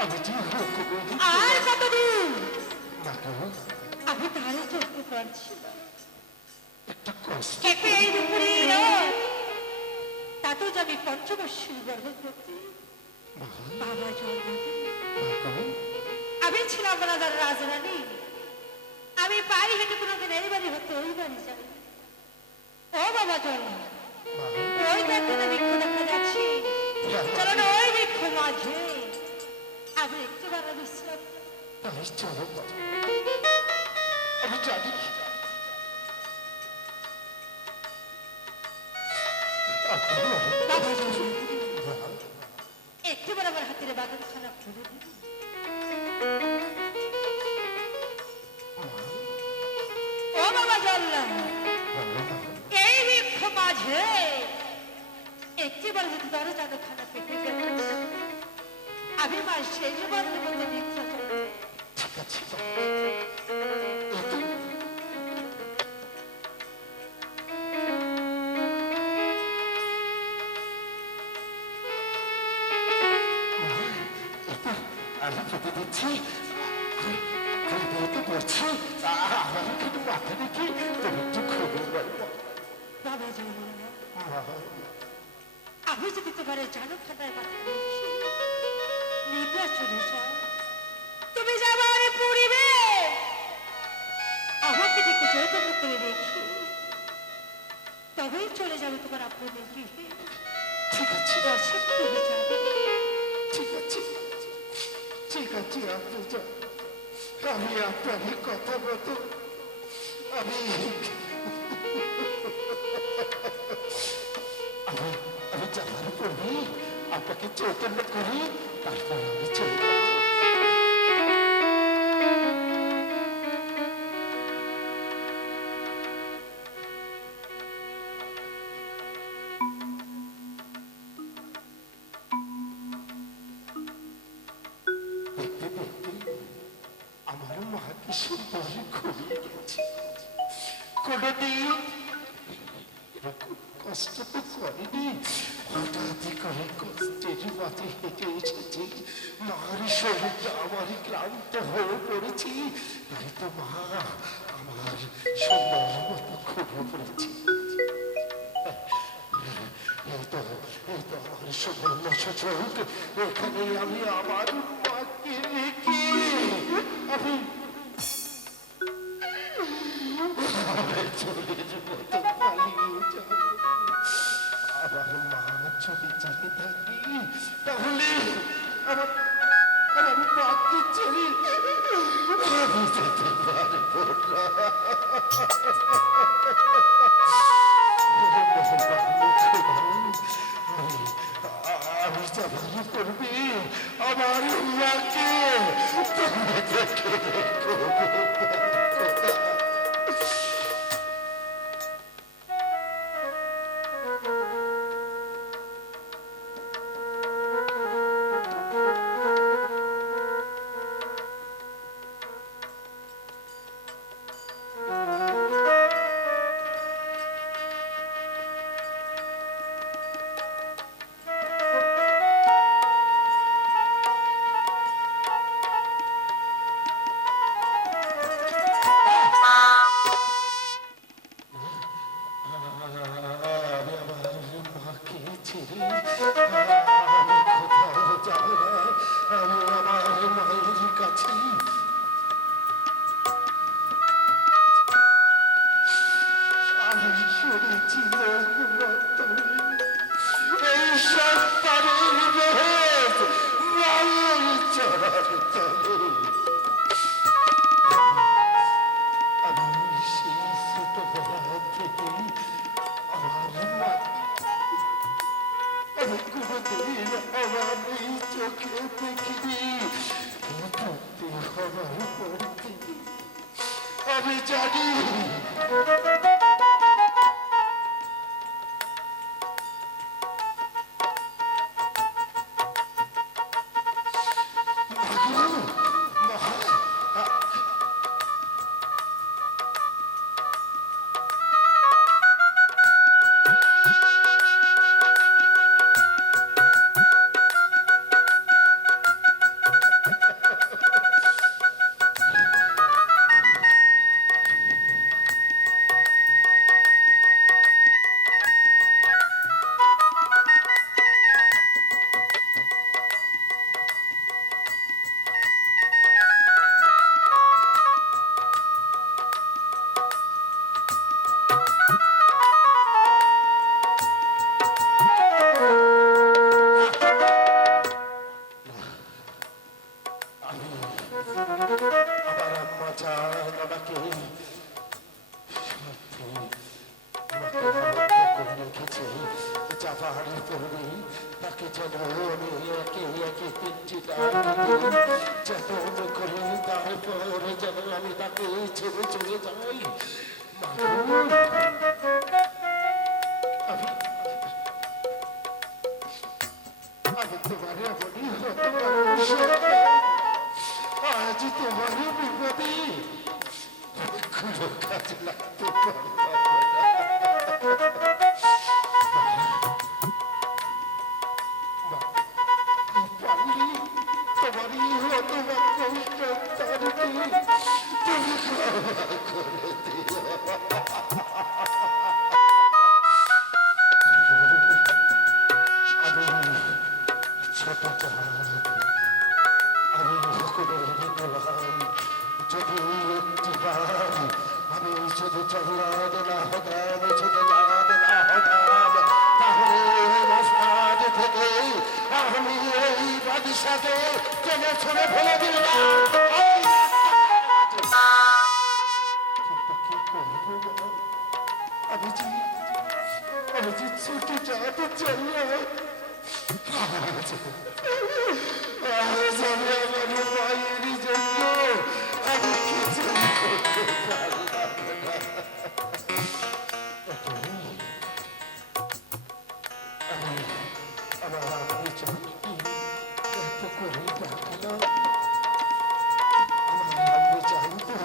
আর কতদিন আমি তারে চলতে পারছি না। একে এই দুপুরে তাতেও যাবি পঞ্চবর্ষীর গর্ভবতী বাবা জন্মদিন। আমি ছিলাম রাজার রাজরানী, আমি পায়ে হেঁটে কোনোদিন এই বাড়ি হতে ওই বাড়ি যাই। ও বাবা জন্ম ওই দেখতে বৃক্ষ দেখা যাচ্ছি, চলো না ওই বৃক্ষ মাঝে আমি একটু বেলা বিশ্রাম। আমি জানি একটু বেলা আমার হাতের বাগানখানা খুলে দিন। ও বাবা জল্লা এই বৃক্ষ মাঝে একটি বেলা যদি দরজা খানা পেতে গেল আমি মা সেই জীবনের মধ্যে ভিক্ষা চাই। ঠিক আছে আমি খেতে দিচ্ছি পড়ছি আমি কিন্তু মাথা দেখি তুমি একটু খবর বলবো। বাবা জল্লা আমি যদি তোমার জানো খানায় মাথা দেখি নিদ্রা চলে যাও, তুমি যাবার পড়িবে আমাকে দেখে জয়তন্য করে দেখি তবেই চলে যাবে তোমার আপনাদের গৃহে। ঠিক আছে দর্শক তুমি যাবে। ঠিক আছে ঠিক আছে আপনি যান, আমি আপনার কথা মতো আমি আমি আমি যাবার পরে আপনাকে চৈতন্য করি, তারপর আমি চলে যাব। দেখতে দেখতে আমার মা কি সুন্দর ঘুমিয়ে গেছে। কোনদিন এরকম কষ্ট তো করেনি, হঠাৎ করে কষ্টের পথে হেঁটে এসেছি। মার শরীরটা আমার ক্লান্ত হয়ে পড়েছি, তাই তো মা আমার সুন্দর মতো ঘুমিয়ে পড়েছি। এই তো আমার সুবর্ণ সুযোগ, এখানে আমি আমার মাকে রেখে আমি চোরের মতো পালিয়ে যাব। আমার মা যদি জেগে থাকি তাহলে আমার আমার মাকে ছেড়ে আমি যেতে পারবো না। আমি যাবার করবি আমার মাকে তুমি দেখে রেখো। আমি জানি নির্যাতন করে তারপর যেন আমি তাকে ছেড়ে চলে যাই। আমি আমি তোমারে এমনই হতে আজ তোমারই বিপদে কোনো কাজ লাগতে পারলাম না। পারলি তোমারই হতো বা কষ্ট তারকে তুমি ক্ষমা করে দিও। আমি ছোট চাঁদ, আমি ভকুরের গোলাম। যদি একটিবার আমি শুধু জল্লাদ না হতাম, শুধু জাদ না হতাম, তাহলে মাঝখান থেকে আমি এই বাদিশাকে টেনে ছুঁড়ে ফেলে দিলাম। কিন্তু কি করবো বল? আমি যে ছুটে যাতে চাই না। আজ আমি আমার মায়েরই জন্য আমি কিছু করতে পারলাম না। আমি আমার আমি জানি এত করে ডাকলাম। আমার আমি জানতো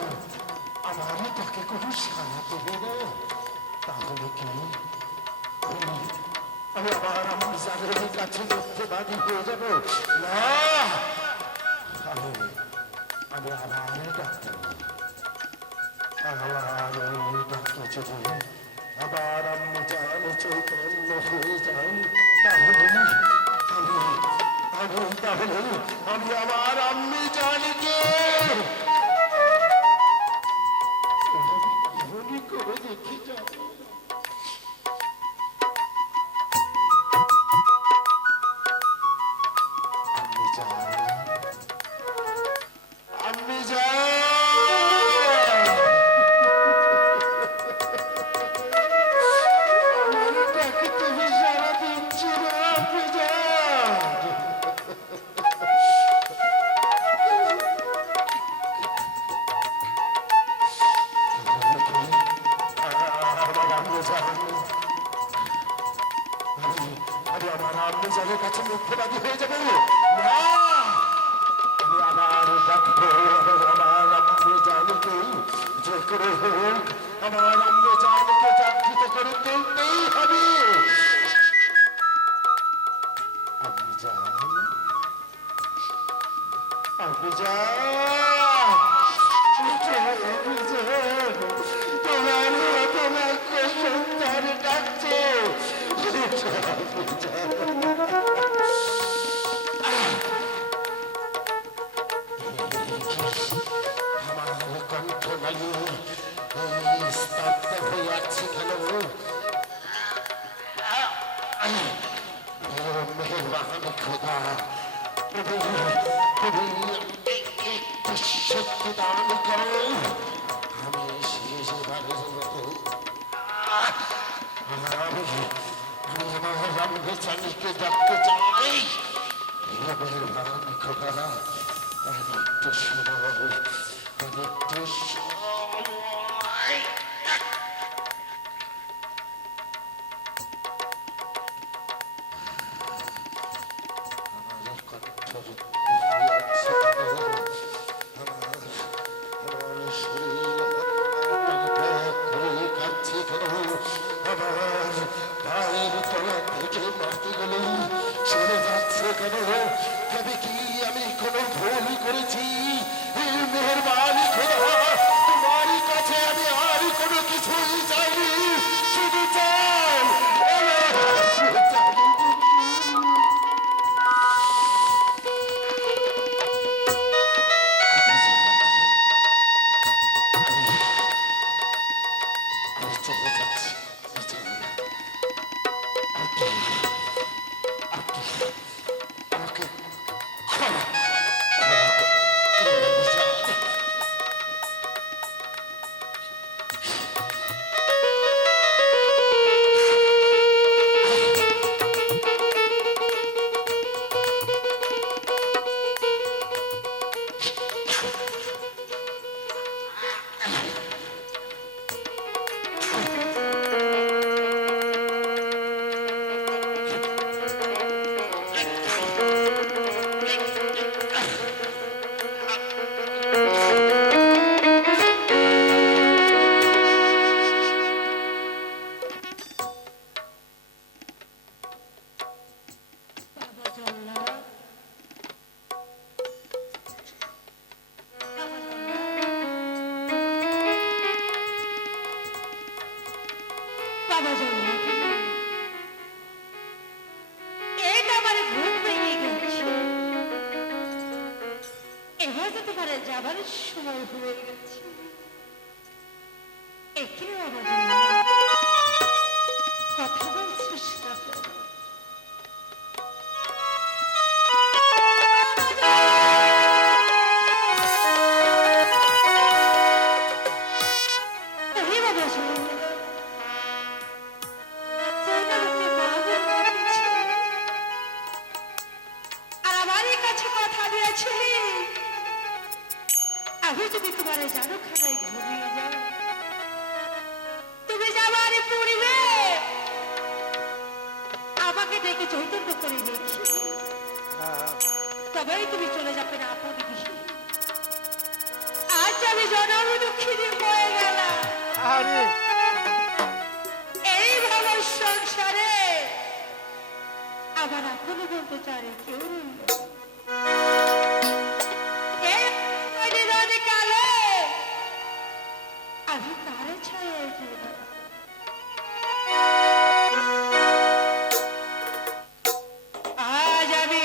আমারই তাকে কোনো সাড়া দেবে না। তাহলে কি আমি আমার জানের কাছে মিথ্যেবাদী হয়ে যাবো? না, আমি আবার ডাক্তার যদি আবার আমি জান চৈতন্য হয়ে যাই, তাহলে আমি আমার আম্মি জানিকে এমনই করে দেখে যাবো। আমি আমার আম্মি জানের কাছে মিথ্যেবাদী হয়ে যাবো না। আমি আবার ডাকবো আমার আম্মি জানকে, যে করে হোক আমার আম্মি জানকে জাগৃত করে তুলতেই হবে। আম্মি জান, আম্মি জান, তোমার সন্তান ডাকছে। আমার কণ্ঠ নালি স্তব্ধ হয়ে আছে কেন? মেহেরবান খোদা, তুমি একটু শক্তি দান করো। আমি শেষবারের মতো আমি আমার রামকে চালিকে ডাকতে চাই। মেহেরবান খোদা, অনেকটা সময়, অনেকটা সময়। আমার কণ্ঠ তবে কি আমি কোনো ভুল করেছি? মেহেরবানি খোদা, তোমারই কাছে আমি আর কোনো কিছুই চাইনি, শুধু চাই চলে যাচ্ছি। আমাকে হয়তো তোমার যাবার সময় হয়ে গেছে। একই আবার কথা বলছিস না কেন? এই বাবা শুনুন, চৈতালিকে মা বলে ডেকেছে। আর আমারই কাছে কথা দিয়েছিলি, আমি যদি তোমার জানো খানায় ঘুমিয়ে যাও, তুমি যাবার পূর্বে আমাকে ডেকে চৈতন্য করে দেখি, তবেই তুমি চলে যাবে না আপন গৃহে। আজ আমি জনম দুঃখিনী হয়ে গেলাম। এই ভালো সংসারে আমার আপন বলতে চারে কেউ রইল না। এই নিধন কালে আমি কারে ছায়ায় গিয়ে দাঁড়াবো? আজ আমি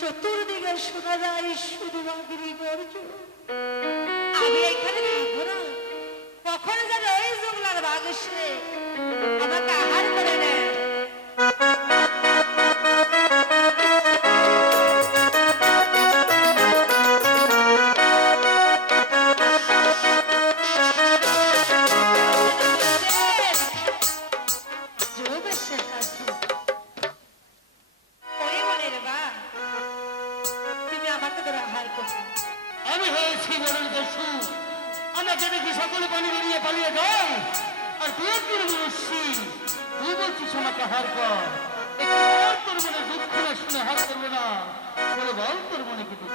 চতুর্দিকে শোনা যায় শুধু মাগরি গর্জন। আমি এখানে থাকবো না, কখনো যেন এই জঙ্গলার বাঘ এসে আমাকে আহার করে নেয়। আমি হয়েছি বলেন দস্যু, আমাকে দেখি সকলে পানি বেরিয়ে পালিয়ে যায়, আর তুই একদিন বলছি তুই বলছিস আমাকে হার কর। তোর মনে দুঃখ না শুনে হার করবে না, বলে বল তোর মনে কি দুঃখ?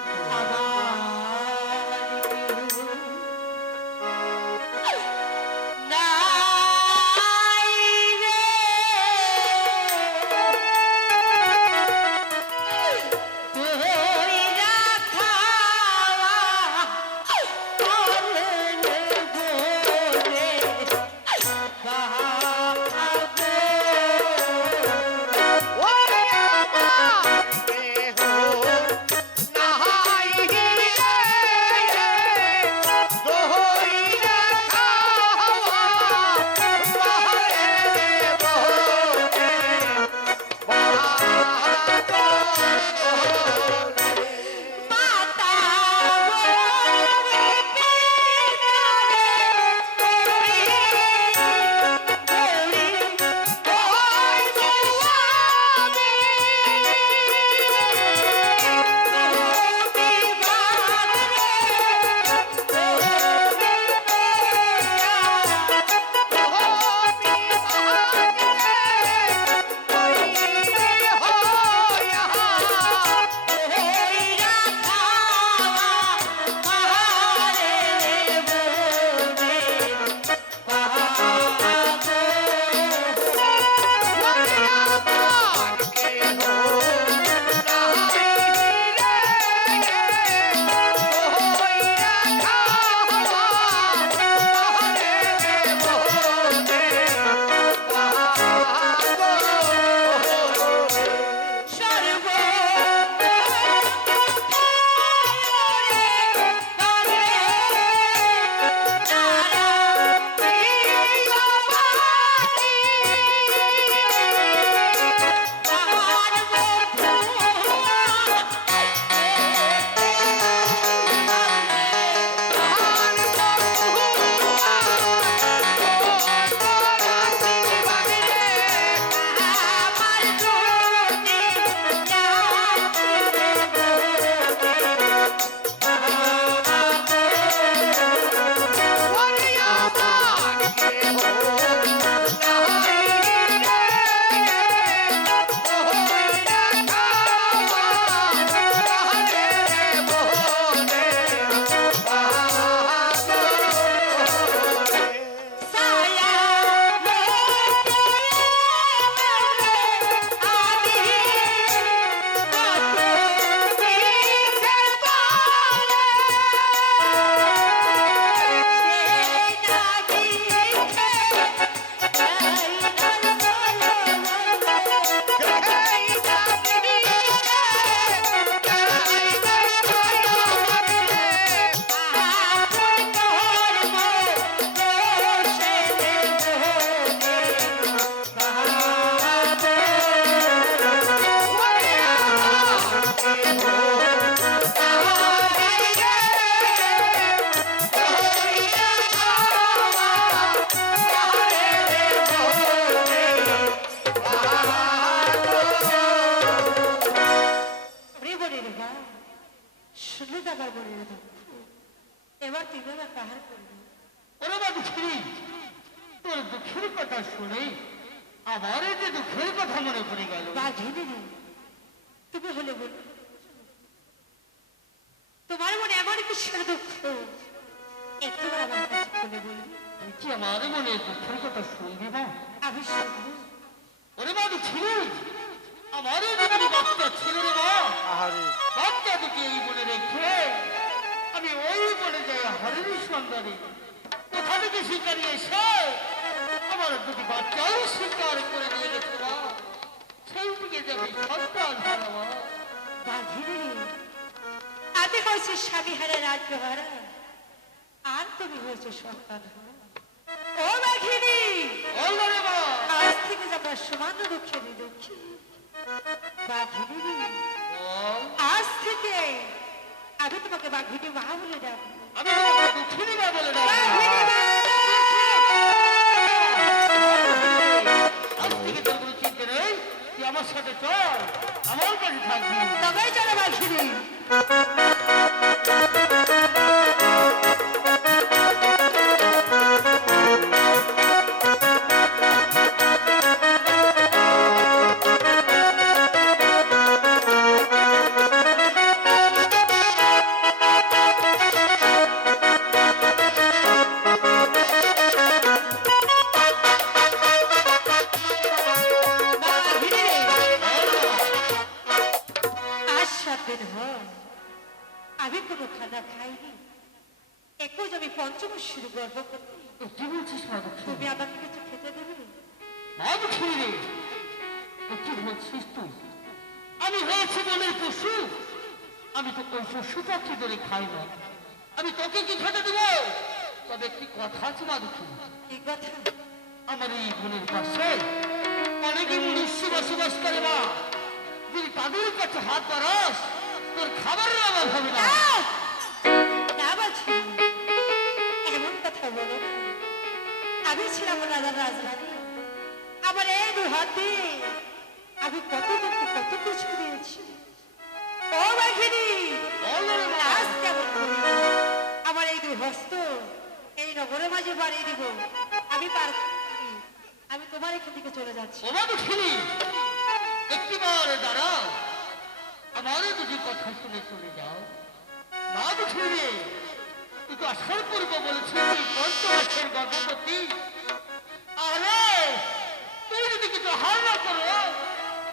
বাবা শুনলে তো আবার বলে দুঃখ এবার তুমি আবার কাহার করবে ওরে বা দুঃখী তোর দুঃখের কথা শুনে আমার এই যে দুঃখের কথা মনে পড়ে গেল বা ঘেনে রে তুমি হলে বল তোমার মনে এমন কিসের দুঃখ একটু আমার কাছে বলে বলবি তুই কি আমার মনে দুঃখের কথা শুনবি মা আমি শুনবো ওরে বা দুঃখী আমার এই দুটি বাচ্চা ছিল রে মা বাচ্চা দুটি এই মনে রেখে আমি ওই বনে যাই হরিণী সন্ধানে কোথা থেকে শিকারি এসে আমার দুটি বাচ্চাও শিকার করে নিয়ে গেছে মা সেই দিকে যাবে সন্তান হারাবো বা ঘেনে রে আমি হয়েছে স্বামী হারা রাজ্য হারা আর তুমি হয়েছে সন্তান হারা ও বাঘিনী বললো রে মা আজ থেকে যাবার সমান দুঃখে দুঃখী বাঘিনী বল আজ থেকে আমি তোমাকে বাঘিনী মা বলে ডাকবো আমি তোমাকে দুঃখিনী মা বলে ডাকবো আজ থেকে তোর কোনো চিন্তা নেই তুই আমার সাথে চল আমার কাছে থাকবি তবেই চলো বাঘিনী আমি কোনো খানা খাইনি একটু আমি পঞ্চমশীর গর্ব করতে কি বলছিস মা দুঃখী তুমি আমাকে কিছু খেতে দেবে মা দুঃখী রে কি বলছিস তুই আমি হয়েছি বনের পশু আমি তো ওই পশু পাখি ধরে খাই না আমি তোকে কি খেতে দেবো তবে একটি কথা আছে মা দুঃখী এই কথা আমার এই বনের পাশে অনেকে মনুষ্য বসবাস করে মা যদি তাদের কাছে হাত বাড়াস তোর খাবারের অভাব হবে না না বলছি এমন কথা বলো না আমি ছিলাম রাজার রাজধানী আমার এই দু হাত দিয়ে আমি কত লোককে কত কিছু দিয়েছি ও বাঘিনী বলো রে মা। আজ কেমন করি আমার এই দু হস্ত এই নগরের মাঝে বাড়িয়ে দিব আমি পার আমি তোমার এখান থেকে চলে যাচ্ছি ওমা দুঃখিনী একটিবার দাঁড়াও আমার দুটি কথা শুনে চলে যাও না দুঃখিনী তুই তো আসার পূর্ব বলেছিস তুই পঞ্চমাসের গর্ভবতী আরে তুই যদি কিছু হার না করো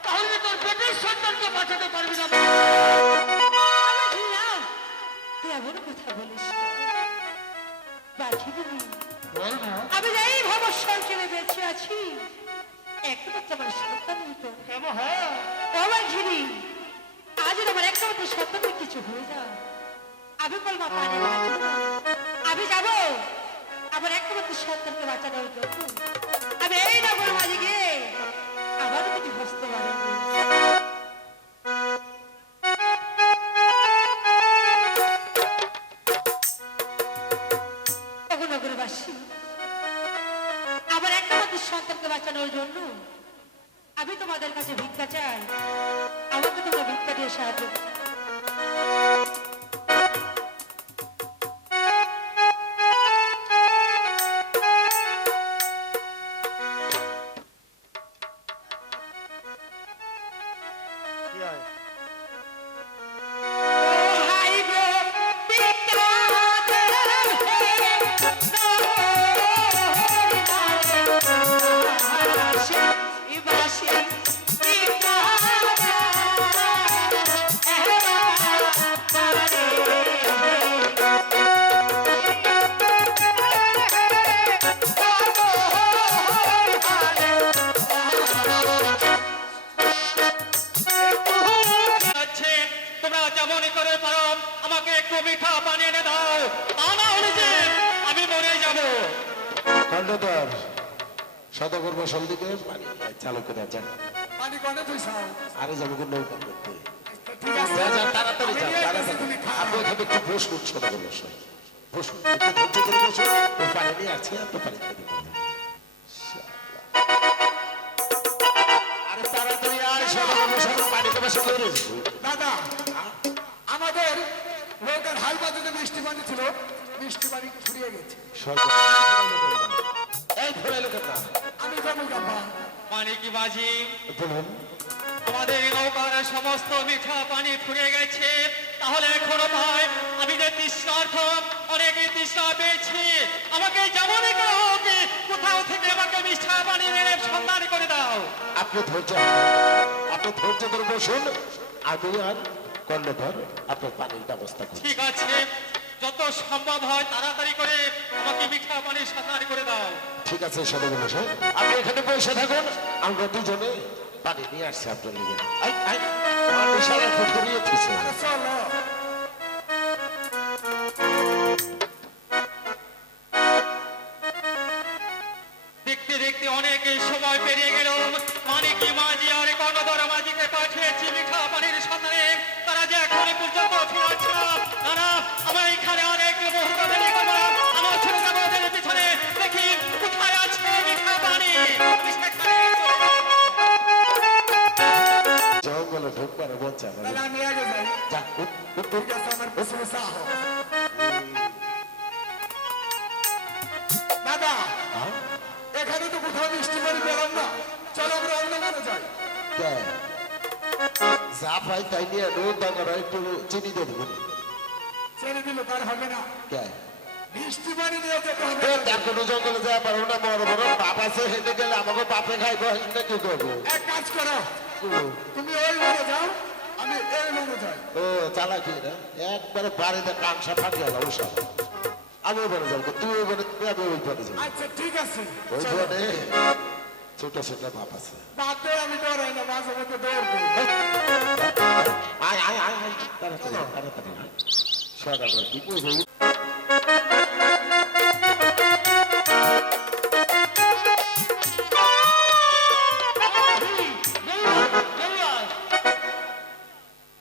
তাহলে তোর পেটের সন্তানকে বাঁচাতে পারবি না বাঘিনী না, তুই এমন কথা বলিস না। বাঘিনী বল না আমি এই ভব সংসারে বেঁচে আছি একমাত্র আমার সন্তানই তো কেমন হ্যাঁ আমার ঘিরি আজ আমার একমাত্র সন্তানের কিছু হয়ে যায় আমি বলবো পানি বাঁচবো না। আমি যাবো আমার একমাত্র সন্তানকে বাঁচানোর জন্য আমি এই নগর মাঝে গিয়ে আবারও কিছু বসতে পারি নগরবাসী আমার একমাত্র সন্তানকে বাঁচানোর জন্য আমি তোমাদের কাছে ভিক্ষা চাই আমাকে তোমরা ভিক্ষা দিয়ে সাহায্য করো। হাই গো ভিক্ষা আছে, তোমরা যেমনই করে পারো আমাকে একটু মিঠা পানি এনে দাও তা না হলে যে আমি মরে যাব খণ্ডধর সদগর বসল দিকে পানি চালু করে যান পানি কনে তুই সাও আরে যাবো নৌকা করতে ঠিক আছে যা, যা, তাড়াতাড়ি যা, আমি নিয়ে তাড়াতাড়ি। গেছি, তুমি খাও। আপনি এখানে একটু বসুন, সদগর বসুন। বসুন, একটু ধৈর্য ধরে বসুন। ও পানি নিয়ে আসছে, এত পানি খেতে পারবে না। আরে তাড়াতাড়ি আয়, সদগর বসুন, পানিতে বসে করে রেখেছি। দাদা আমাদের নৌকার হাল বাজুতে মিষ্টি পানি ছিল, মিষ্টি পানি ফুরিয়ে গেছে। এই ধরে লোকের না আমি যাবো গাম্বা। মানে কি বাজি বলুন আমাদের নৌকার সমস্ত মিঠা পানি ফুরিয়ে গেছে, তাহলে এখনো ভাই আমি যে তৃষ্ণার্থ অনেক তৃষ্ণা পেয়েছি, আমাকে যেমন করে হোক কোথাও থেকে আমাকে মিঠা পানি মেরে সন্ধান করে দাও। আপনি ধৈর্য ধরে বসুন, আমি আর কর্ণধর আপনার পানির ব্যবস্থা করছি। ঠিক আছে, যত সম্ভব হয় তাড়াতাড়ি করে আমাকে মিঠা পানি সন্ধান করে দাও। ঠিক আছে সদর মশাই, আপনি এখানে বসে থাকুন, আমরা দুজনে পানি নিয়ে আসছি আপনার লিগে। আমার বিশাল ফুটে নিয়ে উঠেছে। চলো। দেখতে দেখতে অনেক সময় পেরিয়ে গেল, মানিকি মাঝি আর কর্ণধর মাঝিকে পাঠিয়েছি মিঠা পানির সন্ধানে, তারা যে এখন পর্যন্ত ফিরাচ্ছে না। না না, আমার এখানে অনেক মুহূর্ত দেরি করবো না। আমার ছোট কাগজের পিছনে দেখি কোথায় আছে মিঠা পানি। আমি সেখানে জঙ্গলে ঢুকবার মন চায় না। তাহলে আমি আগে যাই। যাক, উঠ, উঠ, উঠ। ঠিক আছে, আমার পিছনে চাহ। দাদা, হ্যাঁ? এখানে তো কোথাও মিষ্টি পানি পেলাম না, চলো আমরা অন্য কোথাও যাই। কে? যা পাই তাই নিয়ে রোদ বাগার একটু চিনি দিয়ে দেবো। ছেড়ে দিল তার হবে না, কে? মিষ্টি পানি নিয়ে যেতে হবে। এখনো জঙ্গলে যাওয়া পারবো না, বড় বড় বাপ আছে, হেঁটে গেলে আমাকে বাপে খাইবো, হেঁটে কি করবো? এক কাজ করো, তুমি ওই মনে যাও, আমি এই মনে যাই। ও চালাকি না, একবারে বাড়িতে কাংসা ফাটিয়ে গেল সব। আমি ওই বনে যাবো, তুই ওই বনে, তুই আমি ওই বনে যাবো। আচ্ছা ঠিক আছে, ওই চলো। বনে ছোট ছোট বাপ আছে। বাদে আমি ডরাই না, মাঝে মধ্যে দৌড় দিই। আয় আয় আয় আয়, তাড়াতাড়ি আয়, তাড়াতাড়ি আয়। সদাগর কি করবো?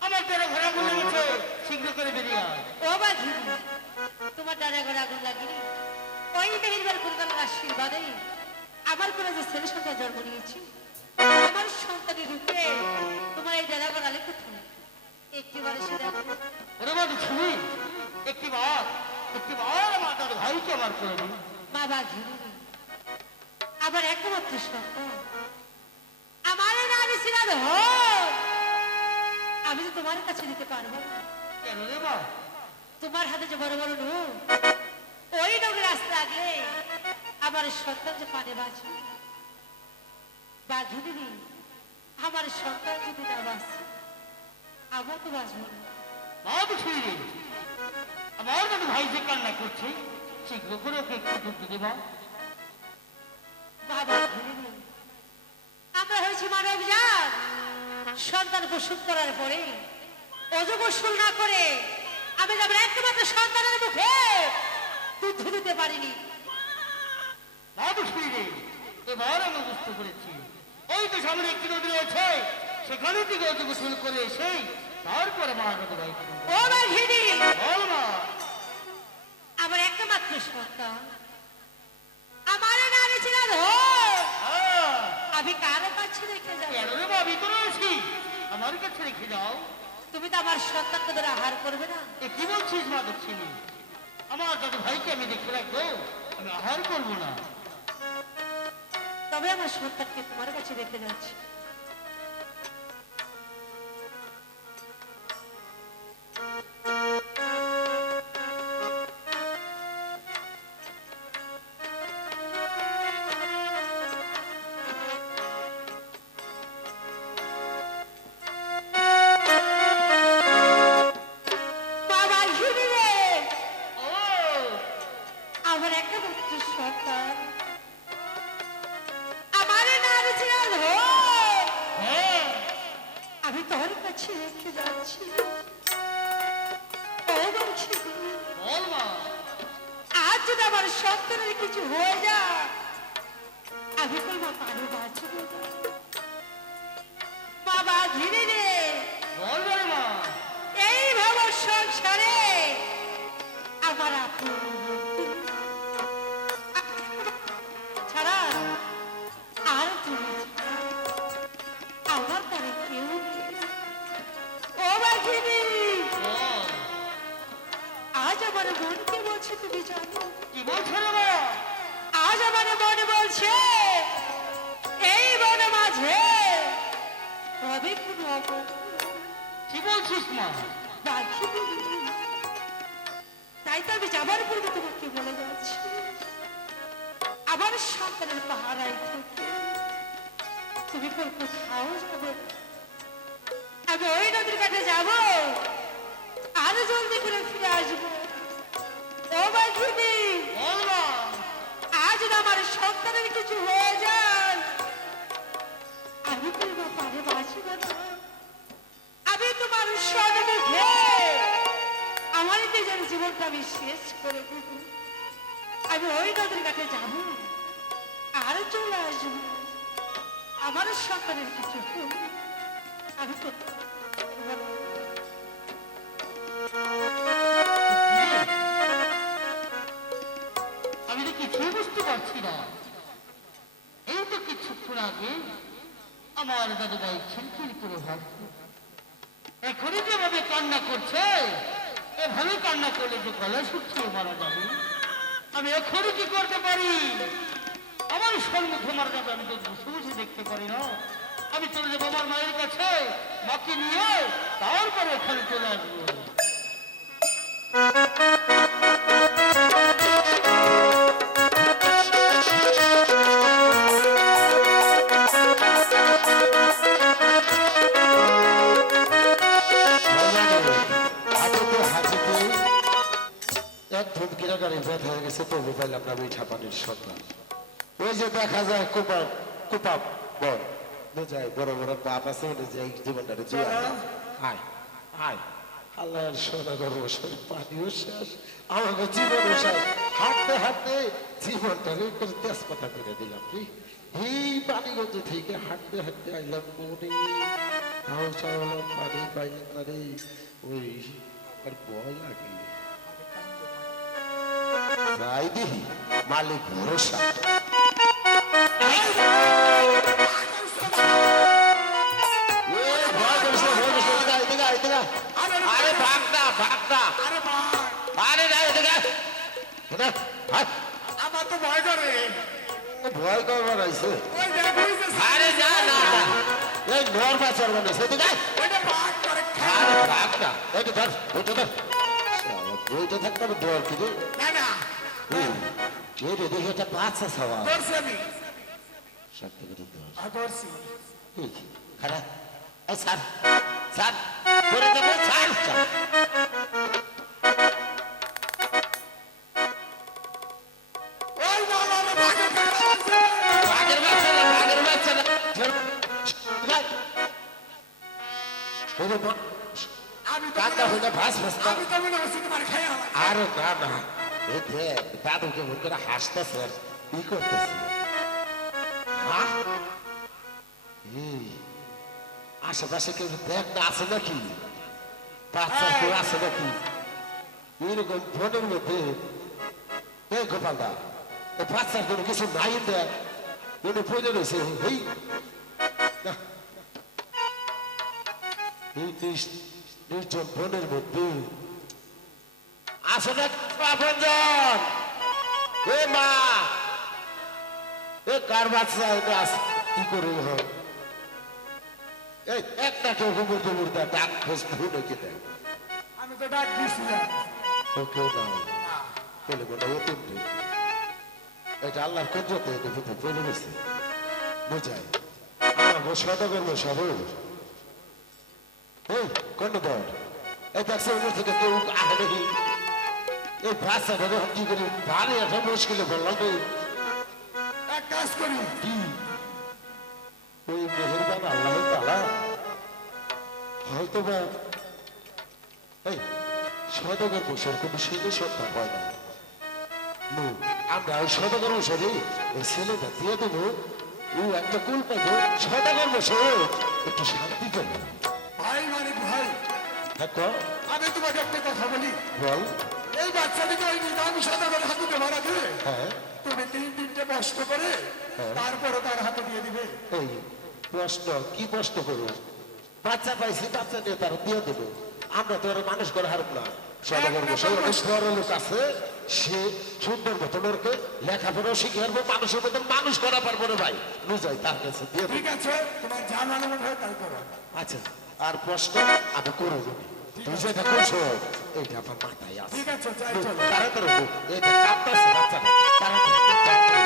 আমার তেরা ঘোরা বলে গেছে, শীঘ্র করে বেরিয়ে আয়। ও বাঘিনী, তোমার ডানা করে আগুন লাগেনি? ওই মেহেরবার কুরবানের আশীর্বাদে আমার করে যে ছেলে সন্তান জন্ম নিয়েছি, আমার সন্তানের রূপে তোমার এই ডানা গড়ালে কোথায়? একটিবার এসে দেখো। ওরে বাবু ছুরি, একটিবার আমার দাদা ভাইকে আমার করে দিন। মা বাঘিনী, আমার একমাত্র সন্তান, আমার নাম সিরাজ হোক, আমি তো তোমার কাছে দিতে পারবো না। কেন রে মা? তোমার হাতে যে বড় বড় নূর, ওই নৌকের রাস্তা আগে আমার সন্তান যে পানে বাঁচবে, বাঘিনী, আমার সন্তান যদি না বাঁচে, আমার তো বাঁচবো না। বাবু ছুরি, আমার দাদা ভাই যে কান্না করছে, শীঘ্র করে ওকে একটু দুধ দিতে মা। বাবা ঘিরিনি, আমরা হয়েছি মানব জাত, সন্তান প্রসব করার পরে অজু গোসল না করে আমি আমার একমাত্র সন্তানের মুখে দুধ দিতে পারিনি। বাবু ছুরি, এবার আমি বুঝতে পেরেছি, ওই তো সামনে একটি নদী রয়েছে, সেখানে থেকে অজু গোসল করে এসেই তারপরে মা দাদা ভাই ও বাঘিনী, বল মা। আমার একমাত্র সন্তান, আমার নারী ছিল আমি কারো কাছে রেখে যাবো? কেন রে মা? ভিতরে আছি, আমার কাছে রেখে যাও। তুমি তো আমার সন্তানকে ধরে আহার করবে না? এ কি বলছিস মা দক্ষিণী? আমার দাদু ভাইকে আমি দেখে রাখবো, আমি আহার করবো না। তবে আমার সন্তানকে তোমার কাছে রেখে যাচ্ছি। বাবা ঘিরে রে, ও আমার একটা মাত্র সন্তান, আমার নারী ছিল হ্যাঁ, আমি তোর কাছে রেখে যাচ্ছি। ও বাঘিনী, বল মা। আজ যদি আমার সন্তানের কিছু হয়ে যায়, আমি তোমার পানি বাঁচব না। বাবা ঘিরে রে, বল রে মা। এই ভাব সংসারে আমার আপন ছাড়া আর তুমি ছাড়া আমার তারা কেউ নেই। ও বাঘিনী, বল। তবে কোনো কি বলছিস মা? তাই তো আমি যাবার পূর্বে তোমাকে বলে যাচ্ছি, আমার সন্তানের পাহারায় থেকে তুমি কোথাও যাবে না। আমি ওই নদীর কাছে যাবো, আরো জলদি করে ফিরে আসবো। ও বাঘিনী, বল মা। আজ না আমার সন্তানের কিছু হয়ে যায়, আমি তোমার পারে বাঁচব না। আমি তোমার সন্নিধে আমার নিজের জীবনটা আমি শেষ করে দেব। আমি ওই নদীর কাছে যাব, আর চলে আসবো। আমার সন্তানের কিছু হলে আমি করতে পারবো না। আমি তো কিছুই বুঝতে পারছি না। এই তো কিছুক্ষণ আগে আমার দাদু ভাই খিলখিল করে ভাবছে, এখনই যেভাবে কান্না করছে, এভাবে কান্না করলে তো গলা শুকিয়ে মারা যাবে। আমি এখনই কি করতে পারি? আমার সম্মুখে মারা যাবে, আমি তো বসে বসে দেখতে পারি না। আমি চলে যাবো আমার মায়ের কাছে, মাকে নিয়ে তারপরে এখানে চলে আসবো। হাতে হাজিতে এক ধুমকিরা গাড়ি ব্যথা হয়ে গেছে, তবু পাইলাম না মিঠা পানির সন্তান। ওই যে দেখা যায় কুপাপ বন বোঝায়, বড় বড় বাপ আছে, এই জীবনটারে জুয়া আয় আয় আল্লাহর সোনা গর্ব পানিও শেষ, আমাকে জীবনও শেষ। হাঁটতে হাঁটতে জীবনটারে করে তেজপাতা করে দিলাম রে। এই পানিগঞ্জ থেকে হাঁটতে হাঁটতে আইলাম মনে পানি পাইলাম না রে। ওই আর ভয় লাগে, যাই দিহি মালিক ভরসা। আরে ভাগ না ভাগ না, আরে না এদিকে আমার তো ভয় করে। ভয় করবার আইছে। ওই দেখ, ওই যে আরে না না না, এই নর বাচ্চার মানে সেদিকে ওইটা ভাগ করে আরে ভাগ না, এইটা ধর ওইটা ধর, ওইটা থাকতে হবে ডর কি রে? না না এই রে দেখি একটা বাচ্চা সওয়া ধরছি আমি, সত্যি করে দর ধরছি। খারাপ এই স্যার স্যার করে দেবো স্যার। ওই না না ভাগে বাঘের বাচ্চা না, বাঘের বাচ্চা না। আমি তো কান্না হইলে ভাস ভাস না। আমি তো মনে হচ্ছে তোমার খাই আমার। আরে না না, এই দেখ দাদুকে মন করে হাসতেছে আর ই করতেছে। হ্যাঁ? এই, আশেপাশে কেউ দেখ না আছে নাকি, বাচ্চা কেউ আছে নাকি এরকম ফোনের মধ্যে? এই গোপালদা, এই বাচ্চার কোনো কিছু নাই দেখ, এনে পড়ে রয়েছে। এই না, এই নির্জন ফোনের মধ্যে আসলে আপনজন। এ মা, এ কার বাচ্চা এটা আছে কি করে হয়? এই একটা কেউ গোবর গোবর দেয়, ডাক খোঁজ ভুলে কেটে আমি তো ডাক দিছিলাম। কেউ নাই বলে বলে অতীত এটা আল্লাহর কুদরতে এটা ভিতরে পড়ে গেছে বোঝায়। আমার সদাগর মশাব এই কর্ণধর, এই দেখছে ওর থেকে কেউ আহে নাকি? এই বাচ্চাটা যখন কি করি ভারী একটা মুশকিলে বললাম রে। এক কাজ করি, কি ওই মেহেরবান আল্লাহ তাআলা হয়তো বা এই সদাগর বসের কোনো ছেলে সন্তান হয় না। আমরা ওই সদাগর বসরে ওই ছেলেটা দিয়ে দেবো, ও একটা কুল পাবো, সদাগর বসে একটু শান্তি করবো। ভাই মানে ভাই, হ্যাঁ কর, আমি তোমাকে একটা কথা বলি। বল। এই বাচ্চাটিকে ওই নিজাম সদাগর হাতে মারা দিবে, হ্যাঁ তুমি 3-3টে কষ্ট করে তারপরে তার হাতে দিয়ে দিবে। এই প্রশ্ন কি প্রশ্ন করবো? বাচ্চা পাইছি, বাচ্চা নিয়ে তারা দিয়ে দেবো। আমরা তো ওরা মানুষ করে হারব না। সদাগর বসে অনেক বড় লোক আছে, সে সুন্দর মতন ওরকে লেখাপড়াও শিখে পারবো, মানুষের মতন মানুষ করা পারবো রে ভাই। লুজাই তার কাছে দিয়ে দেবো। ঠিক আছে তোমার যা ভালো মনে হয় তাই করো। আচ্ছা, আর প্রশ্ন আমি করবো না। তুই যেটা করছো এইটা আমার মাথায় আছে। ঠিক আছে যাই চলো। তাড়াতাড়ি এটা কাঁপতাছে বাচ্চাটা, তাড়াতাড়ি